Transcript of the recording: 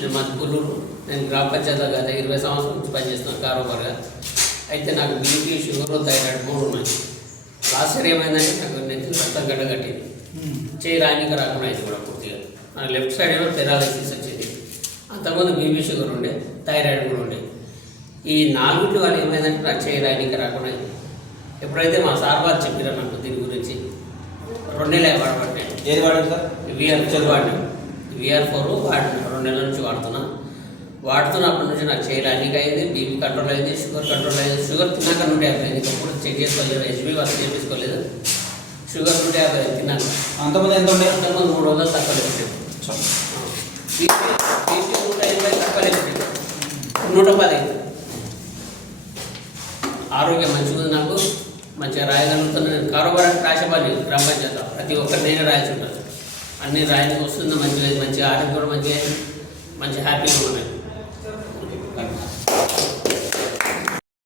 నేను మాది పుల్లూరు నేను గ్రామ పంచాయతీ గత ఇరవై సంవత్సరాల నుంచి పనిచేస్తున్నాను కారోబార్గా అయితే నాకు బీపీ షుగర్ థైరాయిడ్ మూడు ఉన్నాయి. లాస్ట్ ఇయర్ ఏమైందంటే నాకు నెత్తి రక్తం గడ్డ కట్టింది. చేయి రానికి రాకుండా అయింది కూడా పూర్తిగా. నా లెఫ్ట్ సైడ్ ఏమో పెరాలసిస్ వచ్చింది. అంతకుముందు బీపీ షుగర్ ఉండే థైరాయిడ్ కూడా ఉండే. ఈ నాలుగుటి వల్ల ఏమైందంటే నాకు చేయి రానికి రాకుండా అయింది. ఎప్పుడైతే మా సార్ వారు చెప్పారు నాకు దీని గురించి రెండు నెలలు వాడబట్టాను ఏది వాడారు సార్? విఆర్ ఫోర్ వాడినా విఆర్ ఫోర్ వాడినా రెండు నెలల నుంచి వాడుతున్నా. వాడుతున్నప్పటి నుంచి నాకు చేయడానికి అయింది బీపీ కంట్రోల్ అయింది షుగర్ కంట్రోల్ అయింది షుగర్ తిన్నాక నూట యాభై అయింది ఎప్పుడు చెక్ చేసుకోలేదు హెచ్బీ వర్క్ చేయించుకోలేదు షుగర్ నూట యాభై తిన్నాక అంతమంది ఎంత ఉండే? అంతకుముందు మూడు వందలు తక్కువ లేదు బీపీ నూట ఎనభై తక్కువ లేదు నూట పది ఆరోగ్యం మంచిగా ఉంది నాకు. మంచిగా రాయగలుగుతున్నాను నేను కారోబారానికి రాసేవాళ్ళు గ్రామ పంచాయతీ ప్రతి ఒక్కరు నేనే రాయాల్సి ఉంటుంది. అన్ని రాయడానికి వస్తుంది? మంచిగా మంచిగా ఆటలు కూడా మంచి మంచి హ్యాపీగా ఉన్నాయి.